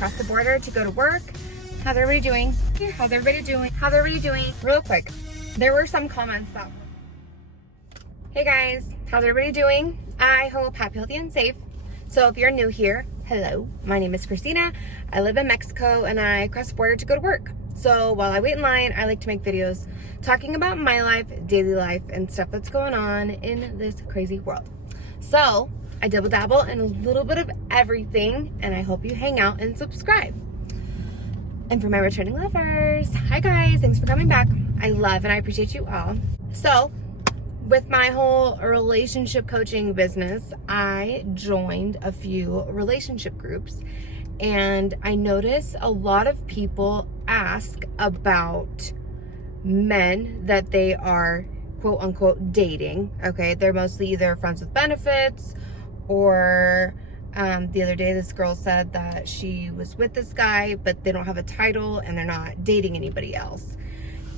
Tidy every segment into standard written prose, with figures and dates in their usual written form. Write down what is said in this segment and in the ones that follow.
across the border to go to work. How's everybody doing? How's everybody doing? How's everybody doing? Real quick, there were some comments that, hey guys, how's everybody doing? I hope happy, healthy, and safe. So if you're new here, hello, my name is Kristina. I live in Mexico and I cross the border to go to work. So while I wait in line, I like to make videos talking about my life, daily life, and stuff that's going on in this crazy world. So I double dabble in a little bit of everything, and I hope you hang out and subscribe. And for my returning lovers, hi guys, thanks for coming back. I love and I appreciate you all. So with my whole relationship coaching business, I joined a few relationship groups, and I notice a lot of people ask about men that they are quote unquote dating. Okay, they're mostly either friends with benefits, or the other day this girl said that she was with this guy but they don't have a title and they're not dating anybody else,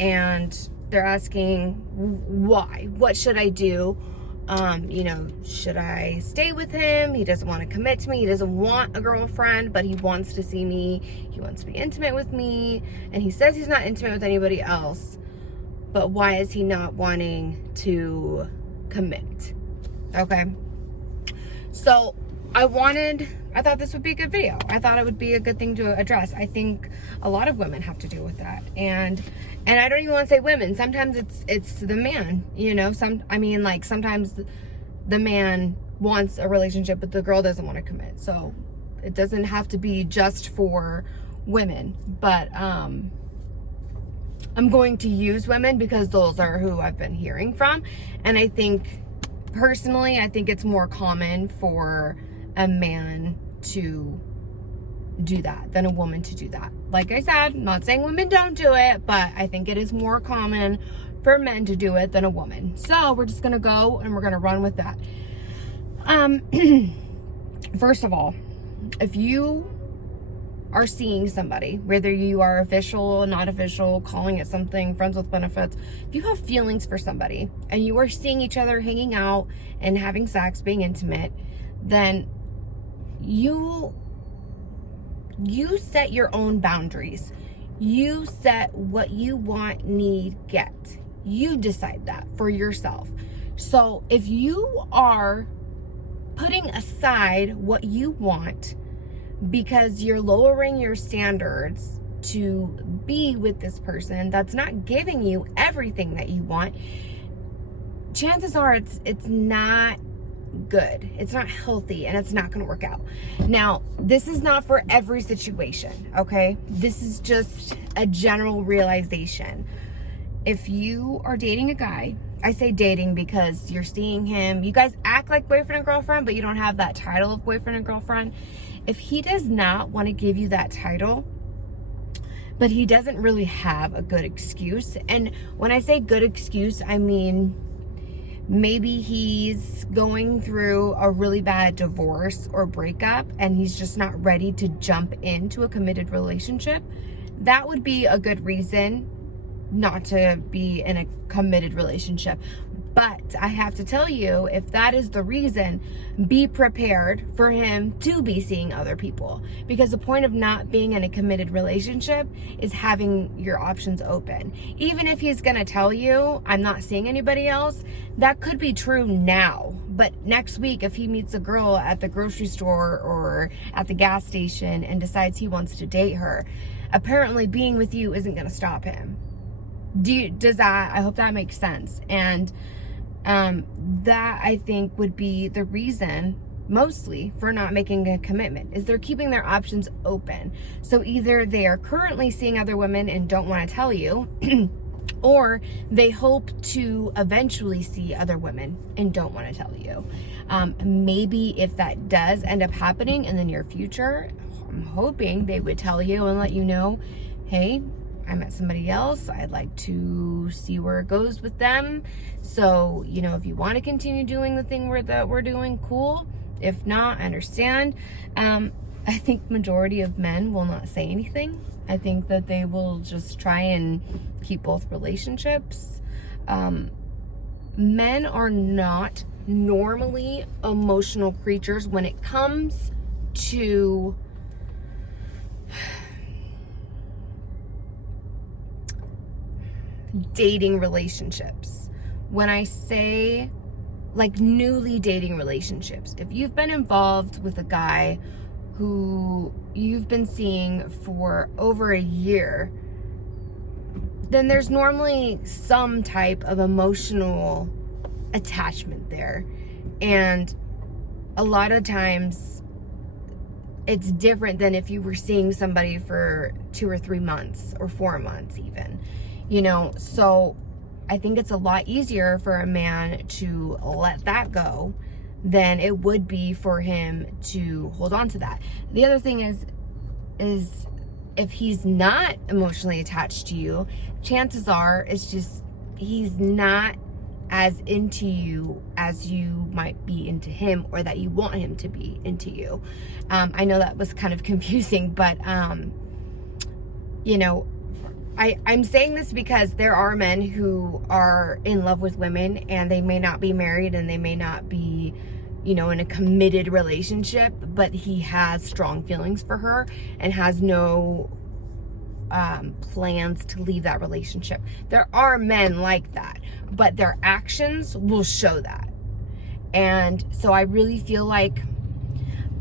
and they're asking why, what should I do? Should I stay with him? He doesn't want to commit to me. He doesn't want a girlfriend, but he wants to see me. He wants to be intimate with me, and he says he's not intimate with anybody else, but why is he not wanting to commit? Okay, so I thought this would be a good video. I thought it would be a good thing to address. I think a lot of women have to deal with that. And I don't even want to say women. Sometimes it's the man, sometimes the man wants a relationship, but the girl doesn't want to commit. So it doesn't have to be just for women, but I'm going to use women because those are who I've been hearing from. And I think, personally, it's more common for a man to do that than a woman to do that. Like I said, I'm not saying women don't do it, but I think it is more common for men to do it than a woman. So we're just gonna go and we're gonna run with that. First of all, if you are seeing somebody, whether you are official, not official, calling it something, friends with benefits, if you have feelings for somebody and you are seeing each other hanging out and having sex, being intimate, then you set your own boundaries. You set what you want, need, get. You decide that for yourself. So if you are putting aside what you want because you're lowering your standards to be with this person that's not giving you everything that you want, chances are it's not good, it's not healthy, and it's not going to work out. Now, this is not for every situation, okay? This is just a general realization. If you are dating a guy, I say dating because you're seeing him, you guys act like boyfriend and girlfriend, but you don't have that title of boyfriend and girlfriend. If he does not want to give you that title, but he doesn't really have a good excuse, and when I say good excuse, I mean maybe he's going through a really bad divorce or breakup and he's just not ready to jump into a committed relationship, that would be a good reason not to be in a committed relationship. But I have to tell you, if that is the reason, be prepared for him to be seeing other people. Because the point of not being in a committed relationship is having your options open. Even if he's gonna tell you, I'm not seeing anybody else, that could be true now. But next week, if he meets a girl at the grocery store or at the gas station and decides he wants to date her, apparently being with you isn't gonna stop him. I hope that makes sense. And that I think would be the reason mostly for not making a commitment, is they're keeping their options open. So either they are currently seeing other women and don't want to tell you, or they hope to eventually see other women and don't want to tell you. Maybe if that does end up happening in the near future, I'm hoping they would tell you and let you know, hey, I met somebody else, I'd like to see where it goes with them. So, if you want to continue doing the thing that we're doing, cool. If not, I understand. I think majority of men will not say anything. I think that they will just try and keep both relationships. Men are not normally emotional creatures when it comes to dating relationships. When I say like newly dating relationships, if you've been involved with a guy who you've been seeing for over a year, then there's normally some type of emotional attachment there. And a lot of times it's different than if you were seeing somebody for 2 or 3 months or 4 months even, you know. So I think it's a lot easier for a man to let that go than it would be for him to hold on to that. The other thing is if he's not emotionally attached to you, chances are it's just he's not as into you as you might be into him, or that you want him to be into you. I know that was kind of confusing, but you know, I'm saying this because there are men who are in love with women and they may not be married and they may not be, you know, in a committed relationship, but he has strong feelings for her and has no plans to leave that relationship. There are men like that, but their actions will show that. And so I really feel like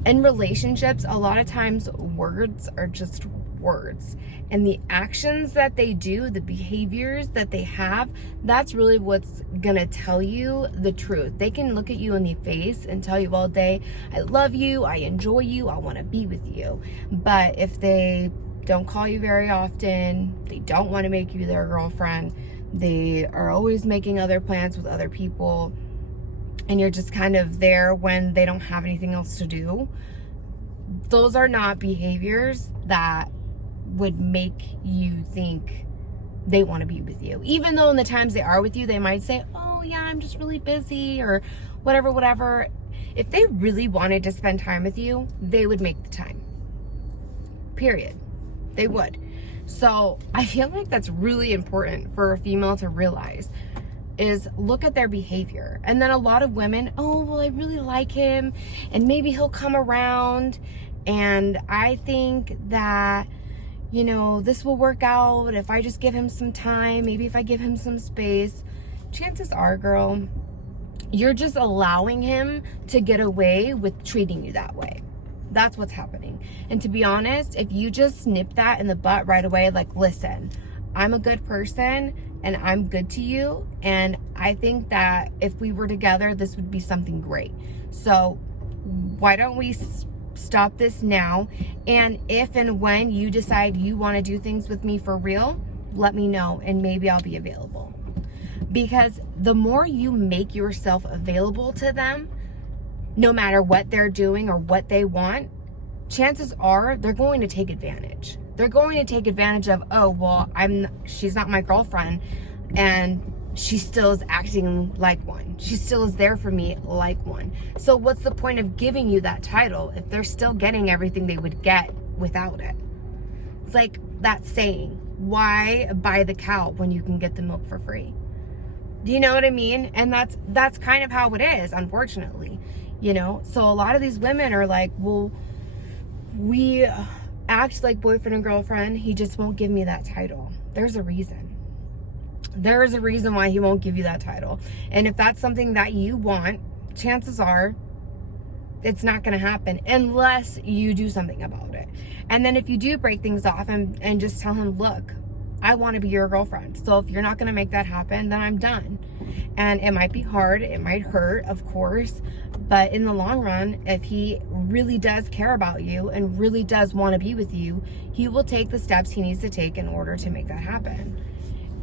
in relationships, a lot of times words are just words, and the actions that they do, the behaviors that they have, that's really what's gonna tell you the truth. They can look at you in the face and tell you all day, I love you, I enjoy you, I want to be with you. But if they don't call you very often, they don't want to make you their girlfriend, they are always making other plans with other people, and you're just kind of there when they don't have anything else to do, those are not behaviors that would make you think they want to be with you. Even though in the times they are with you, they might say, oh yeah, I'm just really busy, or whatever. If they really wanted to spend time with you, they would make the time. Period. They would. So I feel like that's really important for a female to realize, is look at their behavior. And then a lot of women, oh, well, I really like him and maybe he'll come around, and I think that, you know, this will work out if I just give him some time, maybe if I give him some space. Chances are, girl, you're just allowing him to get away with treating you that way. That's what's happening. And to be honest, if you just snip that in the butt right away, like, listen, I'm a good person and I'm good to you, and I think that if we were together, this would be something great. So why don't we stop this now? And if and when you decide you want to do things with me for real, let me know and maybe I'll be available. Because the more you make yourself available to them, no matter what they're doing or what they want, chances are they're going to take advantage. They're going to take advantage of, oh, well, she's not my girlfriend, and she still is acting like one. She still is there for me like one. So what's the point of giving you that title if they're still getting everything they would get without it? It's like that saying, why buy the cow when you can get the milk for free? Do you know what I mean? And that's kind of how it is, unfortunately. You know, so a lot of these women are like, well, we act like boyfriend and girlfriend, he just won't give me that title. There's a reason. There is a reason why he won't give you that title. And if that's something that you want, chances are it's not going to happen unless you do something about it. And then if you do break things off and just tell him, look, I want to be your girlfriend. So if you're not going to make that happen, then I'm done. And it might be hard. It might hurt, of course. But in the long run, if he really does care about you and really does want to be with you, he will take the steps he needs to take in order to make that happen.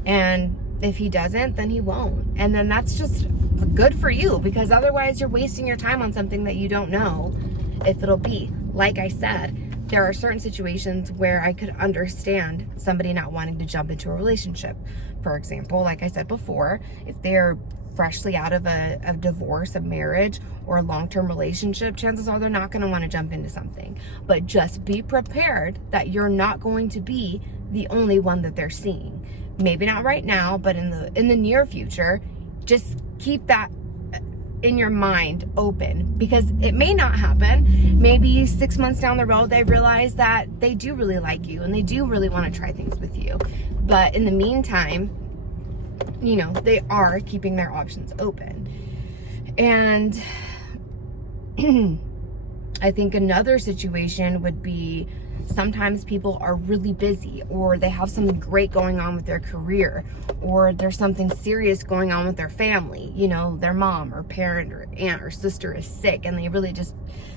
And if he doesn't, then he won't. And then that's just good for you, because otherwise you're wasting your time on something that you don't know if it'll be. Like I said, there are certain situations where I could understand somebody not wanting to jump into a relationship. For example, like I said before, if they're freshly out of a divorce, a marriage, or a long-term relationship, chances are they're not going to want to jump into something. But just be prepared that you're not going to be the only one that they're seeing. Maybe not right now, but in the near future, just keep that in your mind open, because it may not happen. Maybe 6 months down the road, they realize that they do really like you and they do really want to try things with you. But in the meantime, you know, they are keeping their options open. And I think another situation would be, sometimes people are really busy, or they have something great going on with their career, or there's something serious going on with their family. You know, their mom or parent or aunt or sister is sick, and they really just,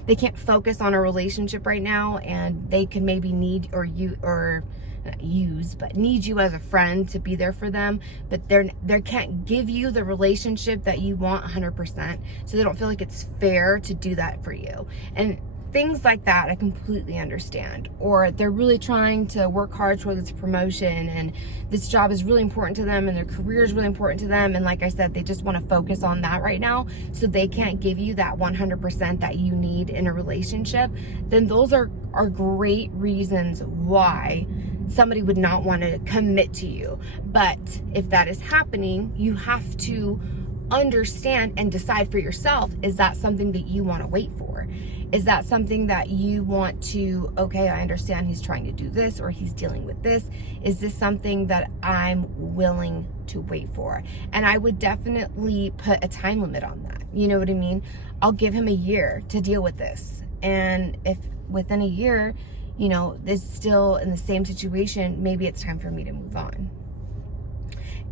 they can't focus on a relationship right now, and they can maybe need, or you, or not use, but need you as a friend to be there for them, but they can't give you the relationship that you want 100%, so they don't feel like it's fair to do that for you. And things like that, I completely understand. Or they're really trying to work hard towards this promotion, and this job is really important to them, and their career is really important to them, and like I said, they just want to focus on that right now, so they can't give you that 100% that you need in a relationship. Then those are great reasons why somebody would not want to commit to you. But if that is happening, you have to understand and decide for yourself, is that something that you want to wait for? Is that something that you want to, okay, I understand he's trying to do this, or he's dealing with this. Is this something that I'm willing to wait for? And I would definitely put a time limit on that. You know what I mean? I'll give him a year to deal with this. And if within a year, you know, is still in the same situation, maybe it's time for me to move on.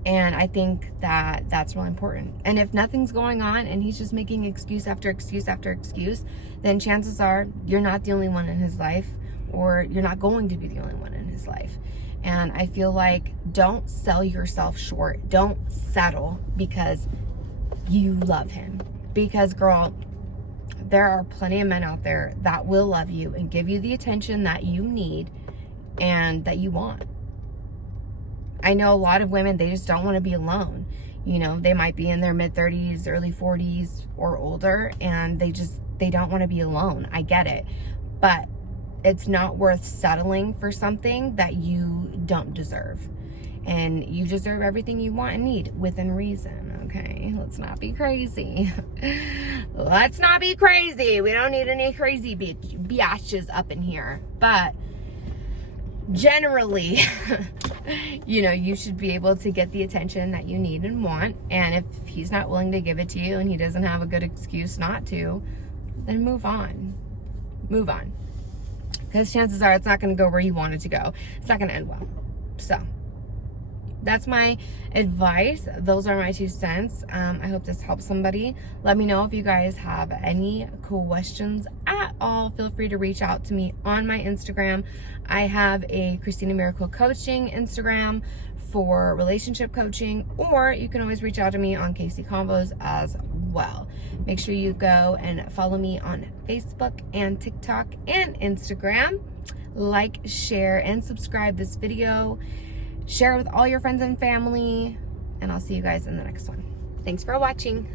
And I think that that's really important. And if nothing's going on and he's just making excuse after excuse after excuse, then chances are you're not the only one in his life, or you're not going to be the only one in his life. And I feel like, don't sell yourself short. Don't settle because you love him. Because, girl, there are plenty of men out there that will love you and give you the attention that you need and that you want. I know a lot of women, they just don't want to be alone. You know, they might be in their mid-30s, early 40s, or older, and they don't want to be alone. I get it. But it's not worth settling for something that you don't deserve. And you deserve everything you want and need within reason, okay? Let's not be crazy. Let's not be crazy. We don't need any crazy biatches up in here. But generally, you know, you should be able to get the attention that you need and want. And if he's not willing to give it to you and he doesn't have a good excuse not to, then move on. Move on. Because chances are it's not going to go where you want it to go. It's not going to end well. So that's my advice. Those are my 2 cents. I hope this helps somebody. Let me know if you guys have any questions at all. Feel free to reach out to me on my Instagram. I have a Kristina Miracle Coaching Instagram for relationship coaching, or you can always reach out to me on KC Combos as well. Make sure you go and follow me on Facebook and TikTok and Instagram. Like, share, and subscribe this video. Share it with all your friends and family, and I'll see you guys in the next one. Thanks for watching.